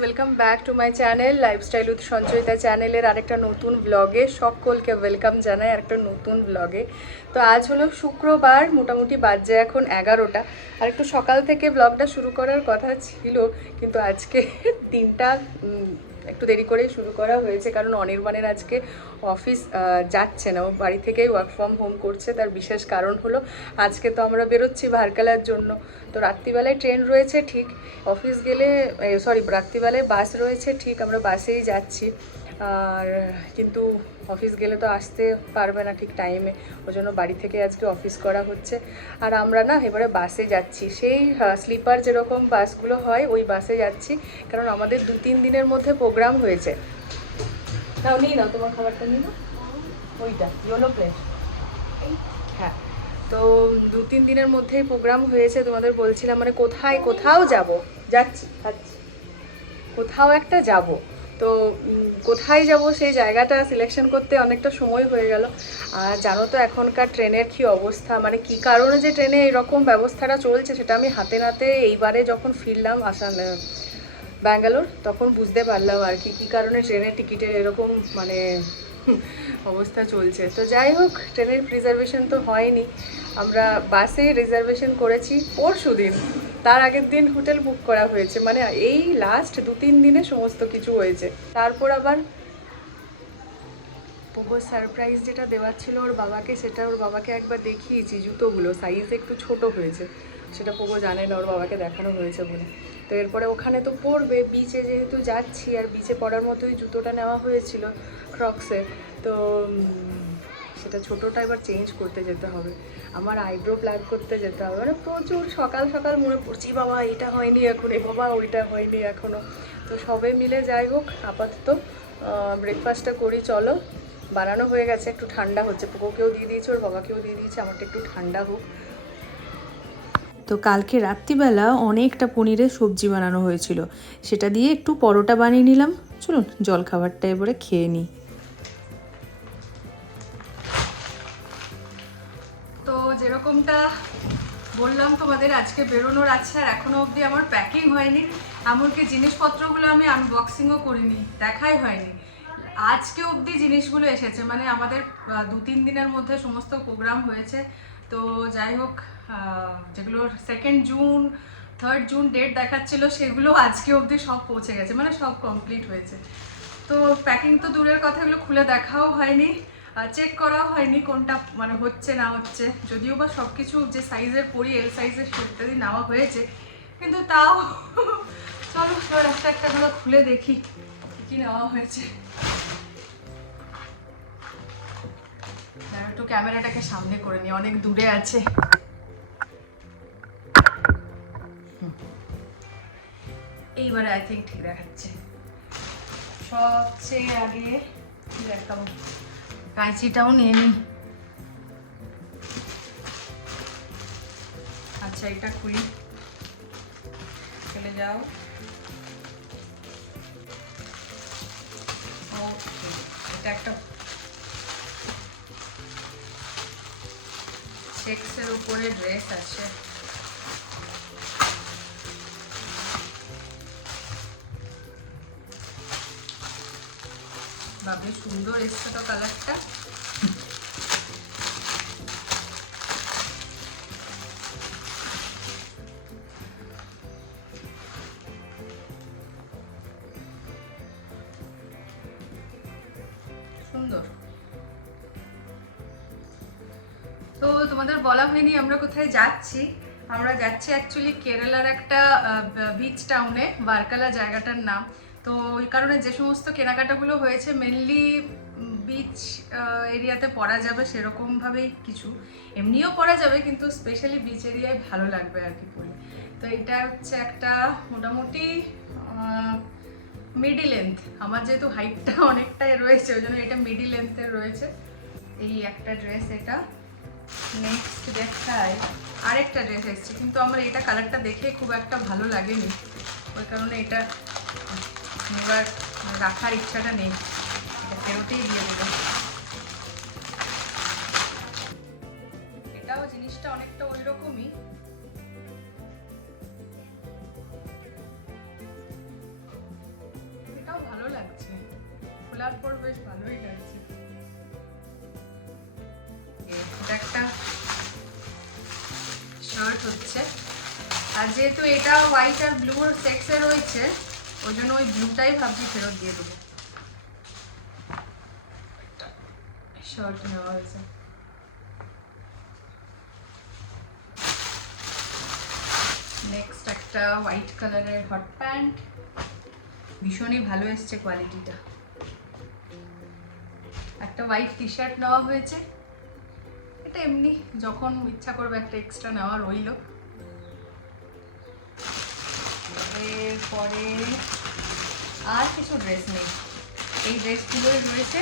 Welcome back to my channel lifestyle with Sanchayita চ্যানেলের আরেকটা নতুন ব্লগে সকলকে ওয়েলকাম জানাই আরেকটা নতুন ব্লগে। তো আজ হলো শুক্রবার, মোটামুটি বাজে এখন 11টা। আর একটু সকাল থেকে ব্লগটা শুরু করার কথা ছিল, কিন্তু আজকে দিনটা একটু দেরি করেই শুরু করা হয়েছে, কারণ অনির্বাণের আজকে অফিস যাচ্ছে না, ও বাড়ি থেকেই ওয়ার্ক ফ্রম হোম করছে। তার বিশেষ কারণ হলো আজকে তো আমরা বেরোচ্ছি ভার্কালার জন্য। তো রাত্রিবেলায় ট্রেন রয়েছে ঠিক, অফিস গেলে রাত্রিবেলায় বাস রয়েছে ঠিক, আমরা বাসেই যাচ্ছি। আর কিন্তু অফিস গেলে তো আসতে পারবে না ঠিক টাইমে, ওই জন্য বাড়ি থেকে আজকে অফিস করা হচ্ছে। আর আমরা না এবারে বাসে যাচ্ছি, সেই স্লিপার যেরকম বাসগুলো হয় ওই বাসে যাচ্ছি, কারণ আমাদের 2-3 দিনের মধ্যে প্রোগ্রাম হয়েছে। নাও নিই নাও, তোমার খাবারটা নিই না, ওইটা ইয়েলো প্লেট। হ্যাঁ, তো 2-3 দিনের মধ্যেই প্রোগ্রাম হয়েছে, তোমাদের বলছিলাম, মানে কোথাও যাচ্ছি কোথাও একটা যাব। তো কোথায় যাব সেই জায়গাটা সিলেকশন করতে অনেকটা সময় হয়ে গেল। আর জানো তো এখনকার ট্রেনের কী অবস্থা, মানে কী কারণে যে ট্রেনে এরকম ব্যবস্থাটা চলছে সেটা আমি হাতে নাতে এইবারে যখন ফিরলাম ব্যাঙ্গালোর, তখন বুঝতে পারলাম আর কি কী কারণে ট্রেনের টিকিটের এরকম মানে অবস্থা চলছে। তো যাই হোক, ট্রেনের রিজার্ভেশন তো হয়নি, আমরা বাসে রিজার্ভেশন করেছি পরশু দিন, তার আগের দিন হোটেল বুক করা হয়েছে, মানে এই লাস্ট 2-3 দিনে সমস্ত কিছু হয়েছে। তারপর আবার পোগোর সারপ্রাইজ যেটা দেওয়ার ছিল ওর বাবাকে, সেটা ওর বাবাকে একবার দেখিয়েছি, জুতোগুলো সাইজ একটু ছোট হয়েছে, সেটা পোগো জানে না, ওর বাবাকে দেখানো হয়েছে বলে। তো এরপরে ওখানে তো পরবে, বিচে যেহেতু যাচ্ছি, আর বিচে পরার মতোই জুতোটা নেওয়া হয়েছিল ক্রক্সের, তো সেটা ছোটোটা এবার চেঞ্জ করতে যেতে হবে, আমার আইব্রো প্ল্যান করতে যেতে হবে, মানে প্রচুর সকাল সকাল মনে পড়ছি, বাবা এটা হয়নি এখন, এ বাবা ওইটা হয়নি এখনও। তো সবে মিলে যাই হোক, আপাতত ব্রেকফাস্টটা করি, চলো। বানানো হয়ে গেছে, একটু ঠান্ডা হচ্ছে, পোকোকেও দিয়ে দিয়েছে, ওর বাবাকেও দিয়ে দিয়েছে, আমারটা একটু ঠান্ডা হোক। তো কালকে রাত্রিবেলা অনেকটা পনিরের সবজি বানানো হয়েছিল, সেটা দিয়ে একটু পরোটা বানিয়ে নিলাম। চলুন জলখাবারটা এবারে খেয়ে নিই। তো যেরকমটা বললাম তোমাদের, আজকে বেরোনোর আছে, আর এখনও অবধি আমার প্যাকিং হয়নি, এমনকি জিনিসপত্রগুলো আমি আনবক্সিংও করিনি, দেখাই হয়নি। আজকে অবধি জিনিসগুলো এসেছে, মানে আমাদের 2-3 দিনের মধ্যে সমস্ত প্রোগ্রাম হয়েছে। তো যাই হোক, যেগুলো 2 জুন 3 জুন ডেট দেখাচ্ছিল সেগুলো আজকে অবধি সব পৌঁছে গেছে, মানে সব কমপ্লিট হয়েছে। তো প্যাকিং তো দূরের কথা, এগুলো খুলে দেখাও হয়নি, চেক করাও হয়নি কোনটা মানে হচ্ছে না হচ্ছে, যদিও বা সব কিছু যে সাইজের পরি এল সাইজের ইত্যাদি নেওয়া হয়েছে, কিন্তু তাও চলো এবার একটা একটা করে খুলে দেখি কি নেওয়া হয়েছে। একটু ক্যামেরাটাকে সামনে করে নি, অনেক দূরে আছে। এইবারে আই থিঙ্ক ঠিক দেখাচ্ছে। সবচেয়ে আগে দেখাবো, কাঁচিটাও নিয়ে নিই। আচ্ছা, এটা খুলি, চলে যাও। ওকে, এটা একটা চেক্সের উপরে ড্রেস আছে, বেশ সুন্দর এসছে তো কালারটা। সুন্দর। তো তোমাদের বলা হয়নি আমরা কোথায় যাচ্ছি, আমরা যাচ্ছি অ্যাকচুয়ালি কেরালার একটা বিচ টাউনে, ভার্কালা জায়গাটার নাম। তো ওই কারণে যে সমস্ত কেনাকাটাগুলো হয়েছে মেনলি বিচ এরিয়াতে পরা যাবে, সেরকমভাবেই কিছু, এমনিও পরা যাবে কিন্তু স্পেশালি বিচ এরিয়ায় ভালো লাগবে আর কি পরে। তো এটা হচ্ছে একটা মোটামুটি মিডি লেন্থ, আমার যেহেতু হাইটটা অনেকটাই রয়েছে ওই জন্য এটা মিডি লেন্থের রয়েছে। এই একটা ড্রেস, এটা নেক্সট দেখায় আরেকটা ড্রেস এসছে, কিন্তু আমার এটা কালারটা দেখে খুব একটা ভালো লাগেনি, ওই কারণে এটা এবার রাখার ইচ্ছাটা নেই, এটা ফেরতেই দিয়ে দেবো। এটাও জিনিসটা অনেকটা ওই রকমই, এটাও ভালো লাগছে, খোলার পর বেশ ভালোই লাগছে। এটা একটা শার্ট হচ্ছে, আর যেহেতু এটা হোয়াইট আর ব্লুর সেক্সে রয়েছে ওই জন্য ওই ব্লুটাই ভাবছি ফেরত দিয়ে দেবো। শার্ট নেওয়া হয়েছে। নেক্সট একটা হোয়াইট কালারের হট প্যান্ট, ভীষণই ভালো এসছে কোয়ালিটিটা। একটা হোয়াইট টি শার্ট নেওয়া হয়েছে, এটা এমনি যখন ইচ্ছা করবে একটা এক্সট্রা নেওয়া রইল। এরপরে আর কিছু ড্রেস নেই, এই ড্রেসগুলোই রয়েছে।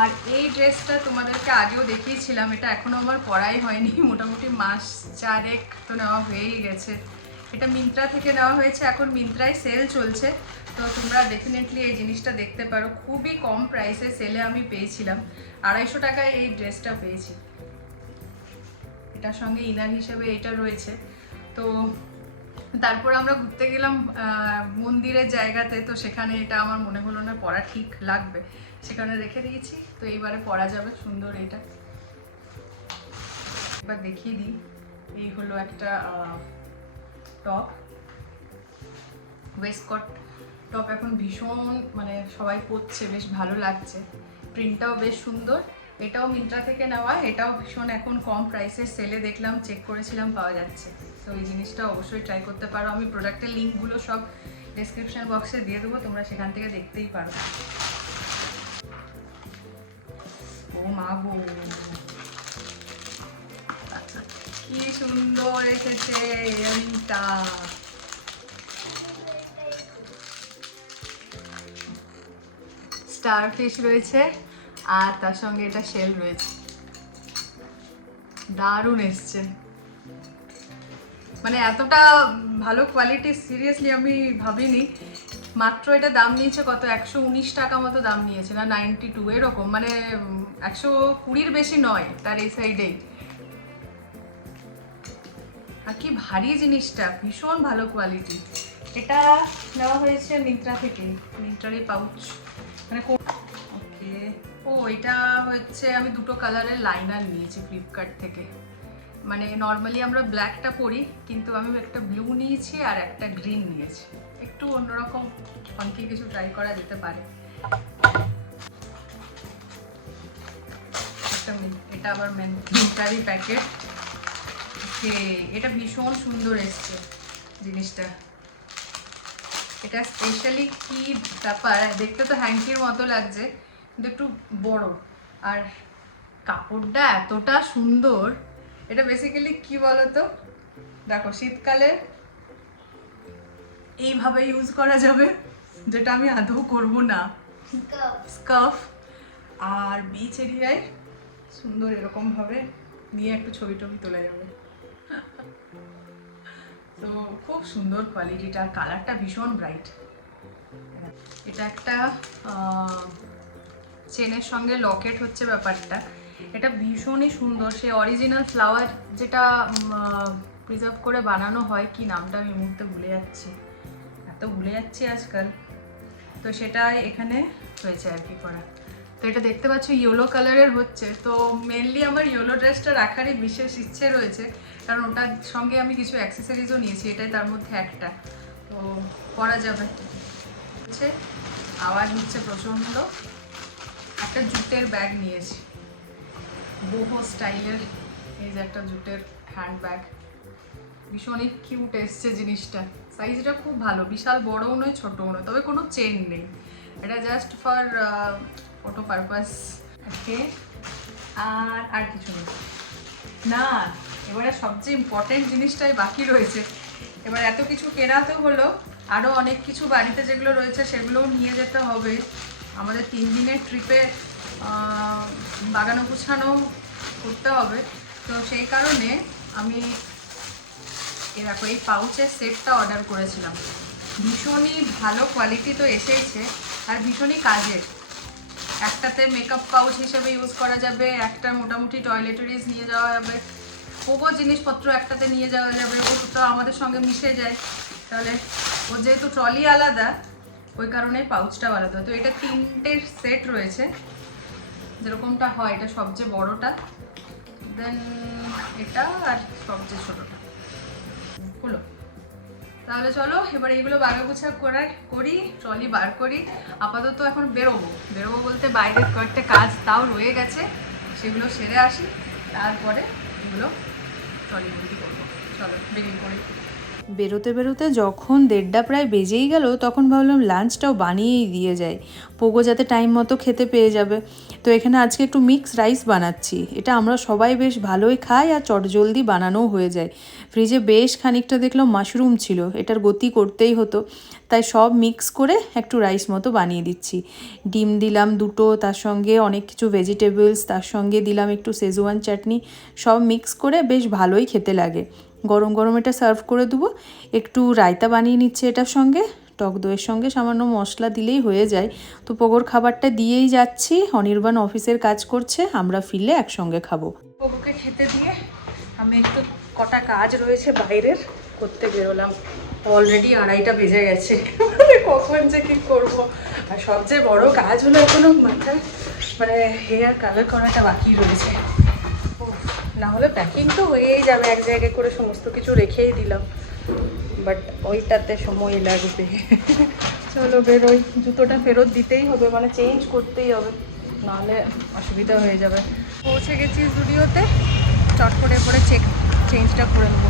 আর এই ড্রেসটা তোমাদেরকে আগেও দেখিয়েছিলাম, এটা এখনও আমার পরাই হয়নি, মোটামুটি মাস 4 তো নেওয়া হয়েই গেছে। এটা মিন্ত্রা থেকে নেওয়া হয়েছে, এখন মিন্ত্রায় সেল চলছে, তো তোমরা ডেফিনেটলি এই জিনিসটা দেখতে পারো, খুবই কম প্রাইসে সেলে আমি পেয়েছিলাম, 250 টাকায় এই ড্রেসটা পেয়েছি। এটার সঙ্গে ইনার হিসেবে এটা রয়েছে। তো তারপর আমরা ঘুরতে গেলাম মন্দিরের জায়গাতে, তো সেখানে এটা আমার মনে হলো না পরা ঠিক লাগবে, সেখানে রেখে দিয়েছি, তো এইবারে পরা যাবে সুন্দর। এটা এবার দেখিয়ে দিই, এই হলো একটা টপ, ওয়েস্টকট টপ, এখন ভীষণ মানে সবাই পরছে, বেশ ভালো লাগছে, প্রিন্টটাও বেশ সুন্দর। এটাও মিন্ত্রা থেকে নেওয়া, এটাও ভীষণ এখন কম প্রাইসে সেলে দেখলাম, চেক করেছিলাম পাওয়া যাচ্ছে, তো এই জিনিসটা অবশ্যই ট্রাই করতে পারো। আমি প্রোডাক্টের লিঙ্কগুলো সব ডেসক্রিপশন বক্সে দিয়ে দেবো, তোমরা সেখান থেকে দেখতেই পারো। ও মা গো, কি সুন্দর এসেছে ইয়ারিংটা, স্টার ফিশ রয়েছে আর তার সঙ্গে এটা শেল রয়েছে, দারুণ এসছে, মানে এতটা ভালো কোয়ালিটি সিরিয়াসলি আমি ভাবিনি। মাত্র এটা দাম নিয়েছে কত, 119 টাকা মতো দাম নিয়েছে, না 92 এরকম, মানে 120-র বেশি নয় তার এই সাইডেই। আর কি ভারী জিনিসটা, ভীষণ ভালো কোয়ালিটি। এটা নেওয়া হয়েছে মিন্ত্রা থেকে, মিন্ত্রারই পাউচ, মানে ওকে। ও এটা হচ্ছে আমি দুটো কালারের লাইনার নিয়েছি ফ্লিপকার্ট থেকে, মানে নর্মালি আমরা ব্ল্যাকটা পরি, কিন্তু আমি একটা ব্লু নিয়েছি আর একটা গ্রিন নিয়েছি, একটু অন্যরকম ফাঙ্কি কিছু ট্রাই করা যেতে পারে। এটা আবার মিন্ত্রারই প্যাকেট, এটা ভীষণ সুন্দর এসছে জিনিসটা। এটা স্পেশালি কি ব্যাপার, দেখতে তো হ্যাঙ্কির মতো লাগছে কিন্তু একটু বড়, আর কাপড়টা এতটা সুন্দর। এটা বেসিক্যালি কি বলতো, দেখো শীতকালে এইভাবে ইউজ করা যাবে, যেটা আমি আদৌ করব না, স্কার্ফ, আর বিচ এরিয়ায় সুন্দর এরকম ভাবে নিয়ে একটু ছবি টবি তোলা যাবে। তো খুব সুন্দর কোয়ালিটিটা, আর কালারটা ভীষণ ব্রাইট। এটা একটা চেনের সঙ্গে লকেট হচ্ছে ব্যাপারটা, এটা ভীষণই সুন্দর, সে অরিজিনাল ফ্লাওয়ার যেটা প্রিজার্ভ করে বানানো হয়, কি নামটা আমি এই মুহূর্তে ভুলে যাচ্ছি, এত ভুলে যাচ্ছি আজকাল, তো সেটা এখানে হয়েছে আর কি করা। তো এটা দেখতে পাচ্ছ ইয়েলো কালারের হচ্ছে, তো মেনলি আমার ইয়েলো ড্রেসটা রাখারই বিশেষ ইচ্ছে রয়েছে, কারণ ওটার সঙ্গে আমি কিছু অ্যাক্সেসরিজও নিয়েছি, এটাই তার মধ্যে একটা, তো পরা যাবে। হচ্ছে আওয়াজ হচ্ছে প্রচণ্ড। একটা জুটের ব্যাগ নিয়েছি, বোহো স্টাইলের, এই যে একটা জুটের হ্যান্ড ব্যাগ, ভীষণই কিউট এসছে জিনিসটা, সাইজটা খুব ভালো, বিশাল বড়ও নয় ছোটও নয়, তবে কোনো চেন নেই, এটা জাস্ট ফর ফটো পারপাস। ওকে, আর কিছু নেই না। এবারে সবচেয়ে ইম্পর্টেন্ট জিনিসটাই বাকি রয়েছে, এবার এত কিছু কেনা তো হলো, আরও অনেক কিছু বাড়িতে যেগুলো রয়েছে সেগুলোও নিয়ে যেতে হবে। আমাদের 3 দিনের ট্রিপে বাগানো গুছানো করতে হবে। তো সেই কারণে আমি এরকম এই পাউচের সেটটা অর্ডার করেছিলাম। ভীষণই ভালো কোয়ালিটি তো এসেছে, আর ভীষণই কাজের। একটাতে মেকআপ পাউচ হিসেবে ইউজ করা যাবে, একটা মোটামুটি টয়লেটারিজ নিয়ে যাওয়া যাবে, পোগো জিনিসপত্র একটাতে নিয়ে যাওয়া যাবে। ও তো আমাদের সঙ্গে মিশে যায়, তাহলে ওর যেহেতু ট্রলি আলাদা ওই কারণে পাউচটাও আলাদা। তো এটা 3টে সেট রয়েছে, যেরকমটা হয় এটা সবচেয়ে বড়টা, দেন এটা আর সবচেয়ে ছোটোটা হলো। তাহলে চলো এবার এইগুলো বাগাগুছা করি, ট্রলি বার করি। আপাতত এখন বেরোবো বলতে বাইরের কয়েকটা কাজ তাও রয়ে গেছে, সেগুলো সেরে আসি, তারপরে এগুলো ট্রলি বন্দি করবো। চলো বেরিয়ে পড়ি। বেরোতে বেরোতে যখন 1:30টা প্রায় বেজেই গেল, তখন ভাবলাম লাঞ্চটাও বানিয়েই দিয়ে যায়, পোগো যাতে টাইম মতো খেতে পেয়ে যাবে। তো এখানে আজকে একটু মিক্স রাইস বানাচ্ছি। এটা আমরা সবাই বেশ ভালোই খাই আর চটজলদি বানানোও হয়ে যায়। ফ্রিজে বেশ খানিকটা দেখলাম মাশরুম ছিল, এটার গতি করতেই হতো, তাই সব মিক্স করে একটু রাইস মতো বানিয়ে দিচ্ছি। ডিম দিলাম 2টো, তার সঙ্গে অনেক কিছু ভেজিটেবলস, তার সঙ্গে দিলাম একটু শেজওয়ান চাটনি, সব মিক্স করে বেশ ভালোই খেতে লাগে। গরম গরম এটা সার্ভ করে দেবো। একটু রায়তা বানিয়ে নিচ্ছে এটার সঙ্গে, টক দইয়ের সঙ্গে সামান্য মশলা দিলেই হয়ে যায়। তো পোগোর খাবারটা দিয়েই যাচ্ছি, অনির্বাণ অফিসের কাজ করছে, আমরা ফিরলে একসঙ্গে খাবো। পোগোকে খেতে দিয়ে আমি একটু কটা কাজ রয়েছে বাইরের করতে বেরোলাম। অলরেডি 2:30টা বেজে গেছে, কখন যে কি করব। আর সবচেয়ে বড় কাজ হলো এখনো মাথায় হেয়ার কালার করাটা বাকি রয়েছে। না হলে প্যাকিং তো হয়েই যাবে, এক জায়গায় করে সমস্ত কিছু রেখেই দিলাম, বাট ওইটাতে সময় লাগবে। চলো বেরোই, জুতোটা ফেরত দিতেই হবে, চেঞ্জ করতেই হবে, নাহলে অসুবিধা হয়ে যাবে। পৌঁছে গেছি স্টুডিওতে, চট করে পরে চেঞ্জটা করে নেবো।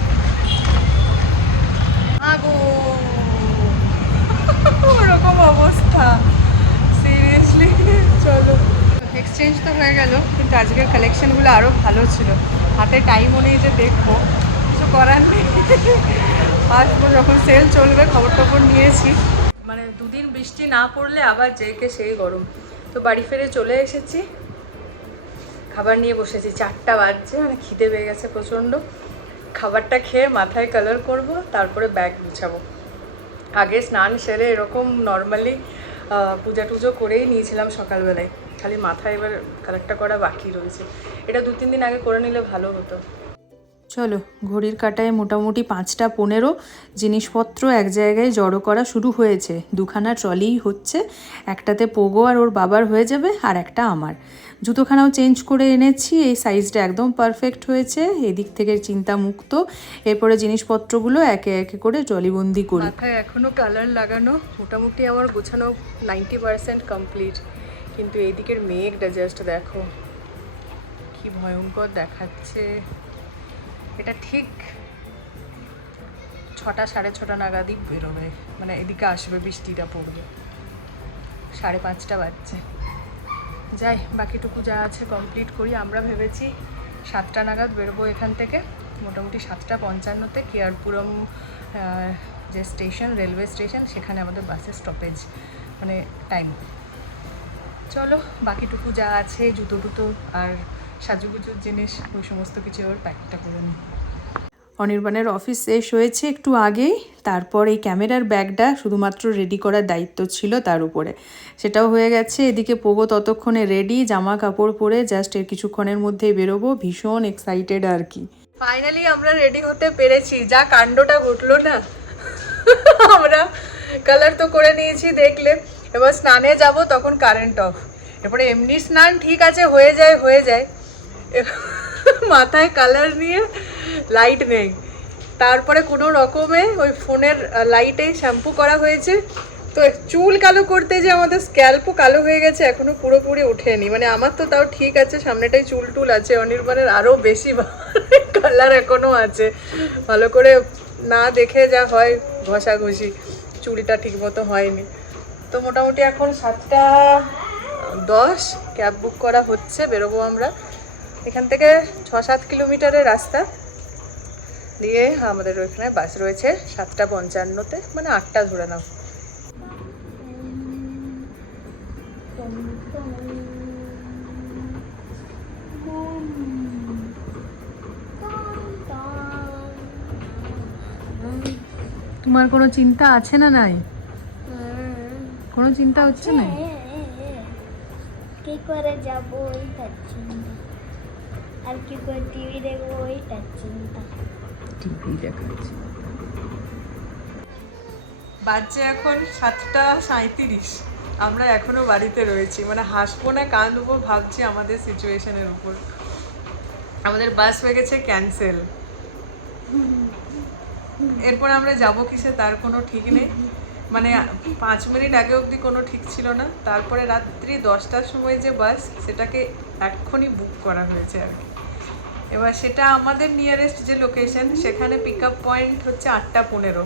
আগো ওরকম অবস্থা, সিরিয়াসলি। চলো, এক্সচেঞ্জ তো হয়ে গেল, কিন্তু আজকের কালেকশনগুলো আরও ভালো ছিল। হাতে টাইমও নেই যে দেখবো, কিছু করার নেই। আসবো যখন সেল চলবে, খবর টবর নিয়েছি। 2 দিন বৃষ্টি না পড়লে আবার যেকে সেই গরম। তো বাড়ি ফিরে চলে এসেছি, খাবার নিয়ে বসেছি। 4টা বাজছে, খিদে পেয়ে গেছে প্রচণ্ড। খাবারটা খেয়ে মাথায় কালার করব, তারপরে ব্যাগ গুছাবো। আগে স্নান সেরে এরকম নর্মালি পূজা টুজো করেই নিয়েছিলাম সকালবেলায়, খালি মাথায় এবার কালারটা করা বাকি রয়েছে। এটা 2-3 দিন আগে করে নিলে ভালো হতো। চলো, ঘড়ির কাঁটায় মোটামুটি 5:15, জিনিসপত্র এক জায়গায় জড়ো করা শুরু হয়েছে। 2খানা ট্রলিই হচ্ছে, একটাতে পোগো আর ওর বাবার হয়ে যাবে, আর একটা আমার। জুতোখানাও চেঞ্জ করে এনেছি, এই সাইজটা একদম পারফেক্ট হয়েছে, এদিক থেকে চিন্তা মুক্ত। এরপরে জিনিসপত্রগুলো একে একে করে ট্রলিবন্দি করি। মাথায় এখনও কালার লাগানো মোটামুটি আমার গোছানো 90% কমপ্লিট, কিন্তু এইদিকের মেঘটা জাস্ট দেখো কি ভয়ঙ্কর দেখাচ্ছে। এটা ঠিক 6টা 6:30 নাগাদই বেরোবে, এদিকে আসবে, বৃষ্টিটা পড়বে। 5:30 বাজছে। যাই, বাকিটুকু যা আছে কমপ্লিট করি। আমরা ভেবেছি 7টা নাগাদ বেরোবো এখান থেকে, মোটামুটি 7:55-তে কেয়ারপুরম যে স্টেশন, রেলওয়ে স্টেশন, সেখানে আমাদের বাসের স্টপেজ, টাইম। চলো, বাকিটুকু যা আছে জুতো টুতো আর সাজুগুজুর জিনিস, ওই সমস্ত কিছু এবার প্যাকটা করে নিই। অনির্বাণের অফিস শেষ হয়েছে একটু আগেই, তারপর এই ক্যামেরার ব্যাগটা শুধুমাত্র রেডি করার দায়িত্ব ছিল তার উপরে, সেটাও হয়ে গেছে। এদিকে পোগো ততক্ষণে রেডি, জামা কাপড় পরে জাস্ট এর কিছুক্ষণের মধ্যেই বেরোবো, ভীষণ এক্সাইটেড আর কি। ফাইনালি আমরা রেডি হতে পেরেছি। যা কাণ্ডটা ঘটলো না, আমরা কালার তো করে নিয়েছি দেখলে, এবার স্নানে যাব, তখন কারেন্ট অফ। এরপরে এমনি স্নান ঠিক আছে, হয়ে যায়, মাথায় কালার নিয়ে লাইট নেই, তারপরে কোনো রকমে ওই ফোনের লাইটেই শ্যাম্পু করা হয়েছে। তো চুল কালো করতে যে আমাদের স্ক্যাল্পও কালো হয়ে গেছে, এখনো পুরোপুরি ওঠেনি। আমার তো তাও ঠিক আছে, সামনেটাই চুল টুল আছে, অনির্বাণের আরও বেশি কালার এখনো আছে। ভালো করে না দেখে যা হয় ঘষাঘষি, চুলটা ঠিক মতো হয়নি। তো মোটামুটি এখন 7:10, ক্যাব বুক করা হচ্ছে, বেরোবো আমরা। এখান থেকে 6-7 কিলোমিটারের রাস্তা, দিয়ে আমাদের ওইখানে বাস রয়েছে 7:55-তে, মানে 8টা ধরে নাও। তোমার কোনো চিন্তা আছে না? নাই কোনো চিন্তা হচ্ছে না? কি করে যাবো ওইটার চিন্তা, আর কি করে টিভি দেখবো ওইটার চিন্তা। টিভি দেখাচ্ছি। বাজছে এখন 7:37, আমরা এখনো বাড়িতে রয়েছি, মানে হাসবো না কাঁদবো ভাবছি আমাদের সিচুয়েশনের উপর। আমাদের বাস হয়ে গেছে ক্যান্সেল। এরপর আমরা যাব কিসে তার কোনো ঠিক নেই, মানে 5 মিনিট আগে অবধি কোনো ঠিক ছিল না, তারপরে রাত্রি 10টার সময় যে বাস, সেটাকে এক্ষুনি বুক করা হয়েছে আর কি। এবার সেটা আমাদের নিয়ারেস্ট যে লোকেশন, সেখানে পিক আপ পয়েন্ট হচ্ছে 8:15,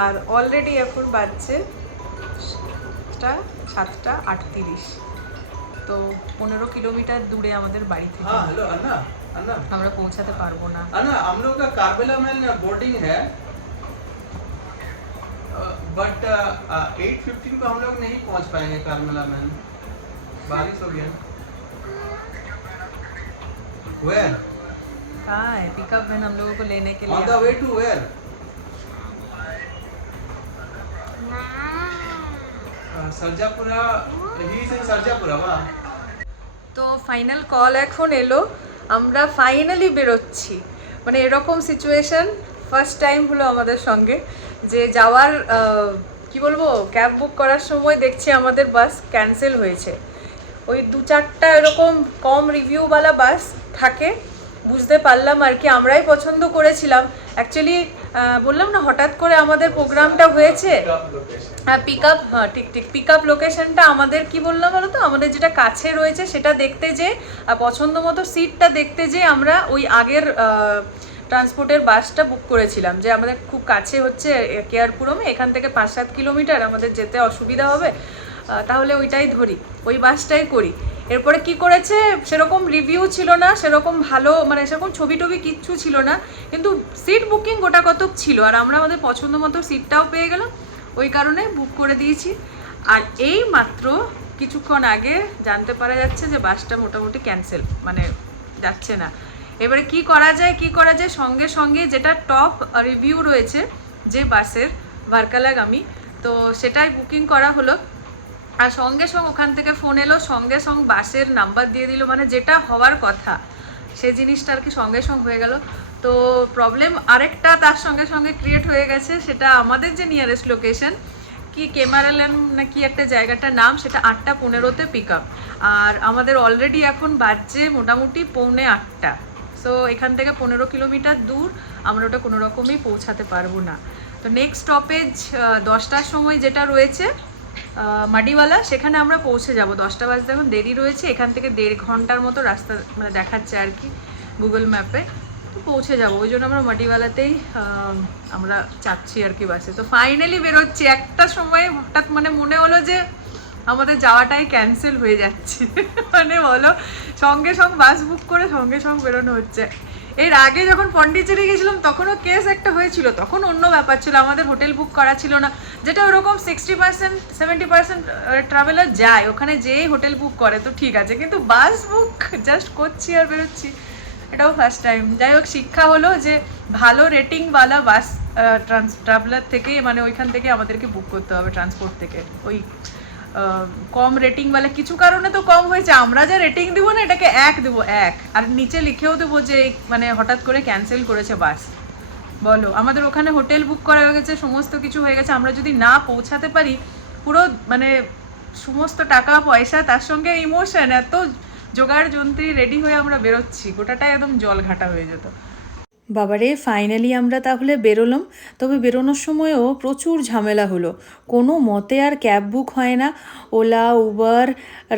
আর অলরেডি এখন বাজছে 7:38, তো 15 किलोमीटर दूरे আমাদের বাড়ি থেকে। हाँ हेलो अन्ना, अन्ना আমরা পৌঁছাতে পারবো না। अन्ना हम लोग का कारबेला में बोर्डिंग है, बट 8:15 को हम लोग नहीं पहुंच पाएंगे कारबेला में, बारिश हो गया। Where? कहाँ है पिकअप वैन हम लोगों को लेने के On लिए? the way to where? Sarjapura, he is in Sarjapura वाह। তো ফাইনাল কল এখন এলো, আমরা ফাইনালি বেরোচ্ছি। মানে এরকম সিচুয়েশন ফার্স্ট টাইম হলো আমাদের সঙ্গে, যে যাওয়ার কি বলবো, ক্যাব বুক করার সময় দেখছি আমাদের বাস ক্যান্সেল হয়েছে। ওই 2-4টা এরকম কম রিভিউওয়ালা বাস থাকে, বুঝতে পারলাম আর কি। আমরাই পছন্দ করেছিলাম অ্যাকচুয়ালি, বললাম না হঠাৎ করে আমাদের প্রোগ্রামটা হয়েছে। হ্যাঁ পিক আপ, হ্যাঁ ঠিক ঠিক, পিক আপ লোকেশনটা আমাদের কি বললাম বলো তো, আমাদের যেটা কাছে রয়েছে সেটা দেখতে যে, আর পছন্দ মতো সিটটা দেখতে যে আমরা ওই আগের ট্রান্সপোর্টের বাসটা বুক করেছিলাম, যে আমাদের খুব কাছে হচ্ছে কেয়ারপুরমে, এখান থেকে 5-7 কিলোমিটার, আমাদের যেতে অসুবিধা হবে, তাহলে ওইটাই ধরি, ওই বাসটাই করি। এরপরে কি করেছে, সেরকম রিভিউ ছিল না, সেরকম ভালো মানে সেরকম ছবি টবি কিচ্ছু ছিল না, কিন্তু সিট বুকিং গোটা কতক ছিল, আর আমরা আমাদের পছন্দ মতো সিটটাও পেয়ে গেলাম, ওই কারণে বুক করে দিয়েছি। আর এই মাত্র কিছুক্ষণ আগে জানতে পারা যাচ্ছে যে বাসটা মোটামুটি ক্যান্সেল, মানে যাচ্ছে না। এবারে কি করা যায়, সঙ্গে সঙ্গে যেটা টপ রিভিউ রয়েছে যে বাসের ভার্কালাগামী, তো সেটাই বুকিং করা হলো। আর সঙ্গে সঙ্গে ওখান থেকে ফোন এলো, সঙ্গে সঙ্গে বাসের নাম্বার দিয়ে দিল, মানে যেটা হওয়ার কথা সেই জিনিসটা আর কি সঙ্গে সঙ্গে হয়ে গেল। তো প্রবলেম আরেকটা তার সঙ্গে সঙ্গে ক্রিয়েট হয়ে গেছে, সেটা আমাদের যে নিয়ারেস্ট লোকেশন কি কেমারালান না কি একটা জায়গাটার নাম, সেটা 8:15-তে পিক আপ, আর আমাদের অলরেডি এখন বাজছে মোটামুটি 7:45। সো এখান থেকে 15 কিলোমিটার দূর, আমরা ওটা কোনো রকমই পৌঁছাতে পারবো না। তো নেক্সট স্টপেজ 10টার সময় যেটা রয়েছে মাডিওয়ালা, সেখানে আমরা পৌঁছে যাব। 10টা বাজতে এখন দেরি রয়েছে, এখান থেকে 1.5 ঘন্টার মতো রাস্তা মানে দেখাচ্ছে আর কি গুগল ম্যাপে, তো পৌঁছে যাব। ওই জন্য আমরা মাডিওয়ালাতেই আমরা চাচ্ছি আর কি বাসে। তো ফাইনালি বেরোচ্ছি। একটা সময় হঠাৎ মানে মনে হলো যে আমাদের যাওয়াটাই ক্যান্সেল হয়ে যাচ্ছে মানে বলো, সঙ্গে সঙ্গে বাস বুক করে সঙ্গে সঙ্গে বেরোনো হচ্ছে। এর আগে যখন পন্ডিচেরি গেছিলাম তখনও কেস একটা হয়েছিল, তখন অন্য ব্যাপার ছিল, আমাদের হোটেল বুক করা ছিল না, যেটা ওরকম 60% 70% ট্রাভেলার যায়, ওখানে যেই হোটেল বুক করে তো ঠিক আছে, কিন্তু বাস বুক জাস্ট করছি আর বেরোচ্ছি, এটাও ফার্স্ট টাইম। যাই হোক, শিক্ষা হলো যে ভালো রেটিংওয়ালা বাস ট্রাভেলার থেকে, মানে ওইখান থেকে আমাদেরকে বুক করতে হবে, ট্রান্সপোর্ট থেকে। ওই কম রেটিংওয়ালা কিছু কারণে তো কম হয়েছে, আমরা যা রেটিং দেবো না এটাকে 1 দেবো, 1, আর নিচে লিখেও দেবো যে মানে হঠাৎ করে ক্যান্সেল করেছে বাস। বলো, আমাদের ওখানে হোটেল বুক করা হয়ে গেছে, সমস্ত কিছু হয়ে গেছে, আমরা যদি না পৌঁছাতে পারি, পুরো মানে সমস্ত টাকা পয়সা তার সঙ্গে ইমোশন, এত জোগাড় যন্ত্রী রেডি হয়ে আমরা বেরোচ্ছি, গোটাটাই একদম জল ঘাটা হয়ে যেত। বাবারে, ফাইনালি আমরা তাহলে বেরোলাম। তবে বেরোনোর সময়ও প্রচুর ঝামেলা হলো, কোনো মতে আর ক্যাব বুক হয় না, ওলা উবার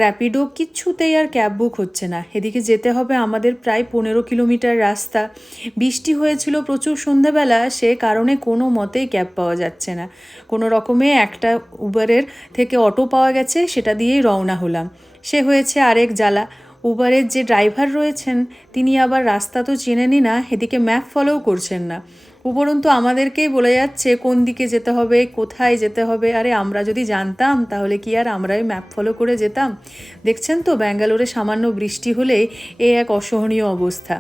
র্যাপিডো কিচ্ছুতেই আর ক্যাব বুক হচ্ছে না। এদিকে যেতে হবে আমাদের প্রায় 15 কিলোমিটার রাস্তা, বৃষ্টি হয়েছিল প্রচুর সন্ধ্যাবেলা, সে কারণে কোনো মতেই ক্যাব পাওয়া যাচ্ছে না। কোনো রকমে একটা উবারের থেকে অটো পাওয়া গেছে, সেটা দিয়েই রওনা হলাম। সে হয়েছে আরেক জ্বালা, উবারের যে ড্রাইভার রয়েছেন তিনি আবার রাস্তা তো চেনেনই না, এদিকে ম্যাপ ফলোও করছেন না, উপরন্তু আমাদেরকেই বলে যাচ্ছে কোন দিকে যেতে হবে, কোথায় যেতে হবে। আরে আমরা যদি জানতাম তাহলে কি আর আমরাই ম্যাপ ফলো করে যেতাম? দেখছেন তো ব্যাঙ্গালোরে সামান্য বৃষ্টি হলেই এ এক অসহনীয় অবস্থা।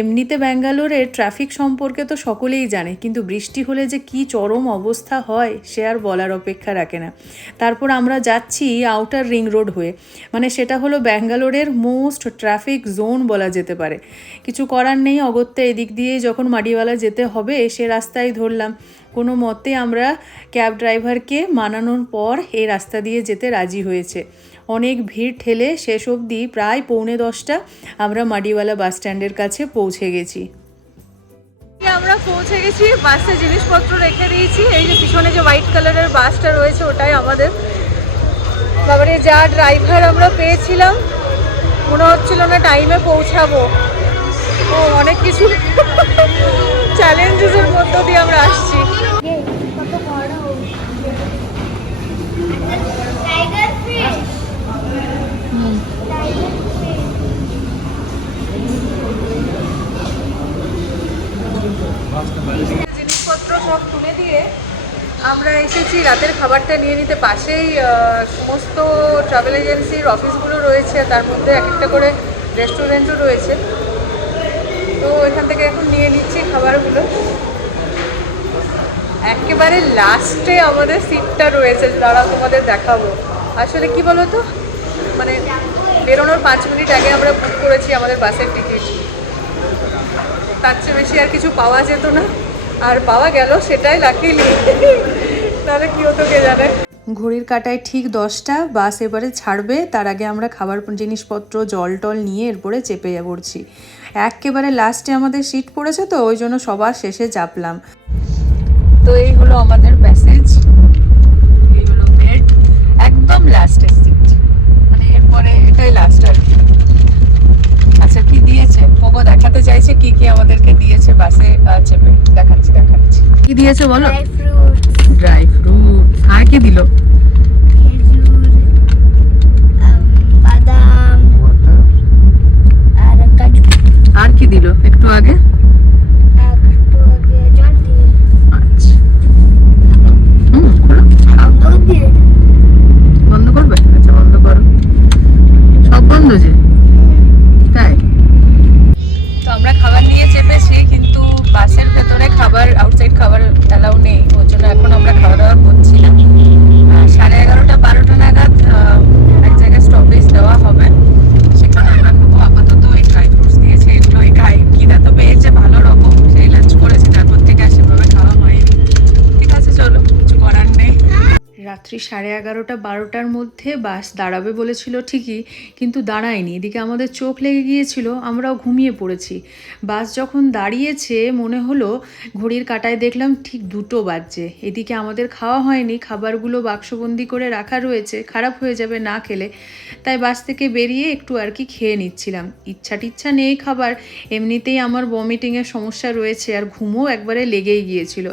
এমনিতে ব্যাঙ্গালোরের ট্রাফিক সম্পর্কে তো সকলেই জানে, কিন্তু বৃষ্টি হলে যে কি চরম অবস্থা হয় সে আর বলার অপেক্ষা রাখে না। তারপর আমরা যাচ্ছি আউটার রিং রোড হয়ে, মানে সেটা হলো ব্যাঙ্গালোরের মোস্ট ট্রাফিক জোন বলা যেতে পারে। কিছু করার নেই, অগত্যা এদিক দিয়ে যখন মাডিওয়ালা যেতে হবে সে রাস্তায় ধরলাম। কোনো মতে আমরা ক্যাব ড্রাইভারকে মানানোর পর এই রাস্তা দিয়ে যেতে রাজি হয়েছে। অনেক ভিড় ঠেলে শেষ অবধি প্রায় 9:45 আমরা মাডিওয়ালা বাস স্ট্যান্ডের কাছে পৌঁছে গেছি। আমরা পৌঁছে গেছি, বাসে জিনিসপত্র রেখে দিয়েছি। এই যে পিছনে যে হোয়াইট কালারের বাসটা রয়েছে ওটাই আমাদের। বাবারে যা ড্রাইভার আমরা পেয়েছিলাম, মনে হচ্ছিল না টাইমে পৌঁছাবো। ও অনেক কিছু চ্যালেঞ্জেসের মধ্য দিয়ে আমরা আসছি। কত বড় টাইগার ফিশ, টাইগার ফিশ। জিনিসপত্র সব তুলে দিয়ে আমরা এসেছি রাতের খাবারটা নিয়ে নিতে। পাশেই সমস্ত ট্রাভেল এজেন্সির অফিসগুলো রয়েছে, তার মধ্যে এক একটা করে রেস্টুরেন্টও রয়েছে। তো এখান থেকে এখন নিয়ে নিচ্ছি খাবারগুলো। একেবারে লাস্টে আমাদের সিটটা রয়েছে, দাঁড়া তোমাদের দেখাবো। আসলে কি বলো তো, মানে বেরোনোর 5 মিনিট আগে আমরা বুক করেছি আমাদের বাসের টিকিট, তার চেয়ে বেশি আর কিছু পাওয়া যেত না। আর পাওয়া গেল সেটাই লাকিলি, তাহলে কি হতো কে জানে। ঘড়ির কাঁটায় ঠিক 10টা, বাস এবারে ছাড়বে। তার আগে আমরা খাবার জিনিসপত্র জল টল নিয়ে এরপরে চেপে পড়ছি। একেবারে লাস্টে আমাদের সিট পড়েছে তো ওই জন্য সবার শেষে চাপলাম। তো এই হলো আমাদের প্যাসেজ, এই হলো বেড, একদম লাস্টের সিট, মানে এরপরে এটাই লাস্ট আর কি। আচ্ছা কি দিয়েছে পোগো দেখাতে চাইছে, কি কি আমাদেরকে দিয়েছে বাসে চেপে। দেখাচ্ছি কি দিয়েছে বলো। ড্রাই ফ্রুট, ড্রাই ফ্রুট, আর কি দিল? খেজুর, বাদাম আর কাজু। আর কি দিল একটু আগে? একটু আগে জল দিয়ে। আচ্ছা খোলো। দুধ দিয়ে। বন্ধ করবে? আচ্ছা বন্ধ করো, সব বন্ধ যে, তাই? তো আমরা খাবার নিয়ে চেপেছি, কিন্তু বাসের ভেতরে খাবার, আউটসাইড খাবার অ্যালাউ নেই, ওর জন্য এখন আমরা খাওয়া দাওয়া করছি না। 11:30 12টা নাগাদ এক জায়গায় স্টপেজ দেওয়া হবে, সেখানে আমরা খাবো। আপাতত এই ড্রাই ফ্রুটস দিয়েছে, এগুলো এই খিদা তো পেয়েছে ভালো রকম, সেই লাঞ্চ করেছি, তারপর থেকে আর সেভাবে খাওয়া হয়নি। ঠিক আছে চলো, কিছু করার নেই। রাত্রি 11:30 12টার মধ্যে বাস দাঁড়াবে বলেছিল ঠিকই, কিন্তু দাঁড়ায়নি। এদিকে আমাদের চোখ লেগে গিয়েছিল, আমরাও ঘুমিয়ে পড়েছি। বাস যখন দাঁড়িয়েছে মনে হলো ঘড়ির কাঁটায় দেখলাম ঠিক 2টো বাজছে। এদিকে আমাদের খাওয়া হয়নি, খাবারগুলো বাক্সবন্দি করে রাখা রয়েছে, খারাপ হয়ে যাবে না খেলে। তাই বাস থেকে বেরিয়ে একটু আর কি খেয়ে নিচ্ছিলাম। ইচ্ছা নেই খাবার, এমনিতেই আমার ভমিটিংয়ের সমস্যা রয়েছে, আর ঘুমও একবারে লেগেই গিয়েছিল।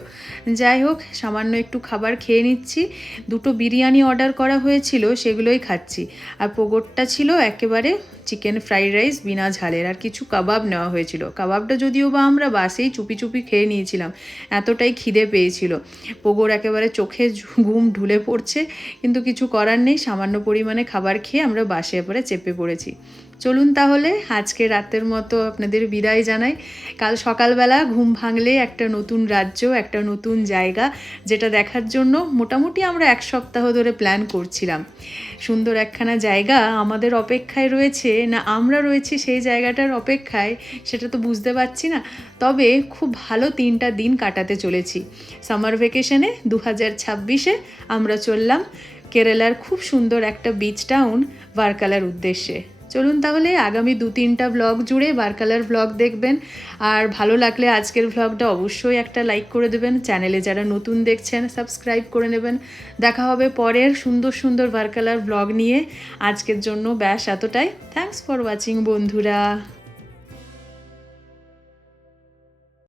যাই হোক, সামান্য একটু খাবার খেয়ে নিচ্ছি। 2টো বিরিয়ানি অর্ডার করা হয়েছিল, সেগুলোই খাচ্ছি। আর পোগোরটা ছিল একেবারে চিকেন ফ্রাইড রাইস বিনা ঝালের, আর কিছু কাবাব নেওয়া হয়েছিল। কাবাবটা যদিও বা আমরা বাসেই চুপি খেয়ে নিয়েছিলাম, এতটাই খিদে পেয়েছিল। পোগোর একেবারে চোখে ঘুম ঢুলে পড়ছে, কিন্তু কিছু করার নেই, সামান্য পরিমাণে খাবার খেয়ে আমরা বাসে এবারে চেপে পড়েছি। চলুন তাহলে আজকে রাতের মতো আপনাদের বিদায় জানাই। কাল সকালবেলা ঘুম ভাঙলে একটা নতুন রাজ্য, একটা নতুন জায়গা, যেটা দেখার জন্য মোটামুটি আমরা 1 সপ্তাহ ধরে প্ল্যান করছিলাম। সুন্দর একখানা জায়গা আমাদের অপেক্ষায় রয়েছে, না আমরা রয়েছি সেই জায়গাটার অপেক্ষায়, সেটা তো বুঝতে পারছি না। তবে খুব ভালো 3টা দিন কাটাতে চলেছি। সামার ভ্যাকেশনে 2026-এ আমরা চললাম কেরালার খুব সুন্দর একটা বিচ টাউন ভার্কালার উদ্দেশ্যে। চলুন তাহলে আগামী 2-3টা ব্লগ জুড়ে ভার্কালার ব্লগ দেখবেন। আর ভালো লাগলে আজকের ব্লগটা অবশ্যই একটা লাইক করে দেবেন। চ্যানেলে যারা নতুন দেখছেন সাবস্ক্রাইব করে নেবেন। দেখা হবে পরের সুন্দর ভার্কালার ব্লগ নিয়ে। আজকের জন্য ব্যাস এতটাই। থ্যাঙ্কস ফর ওয়াচিং বন্ধুরা।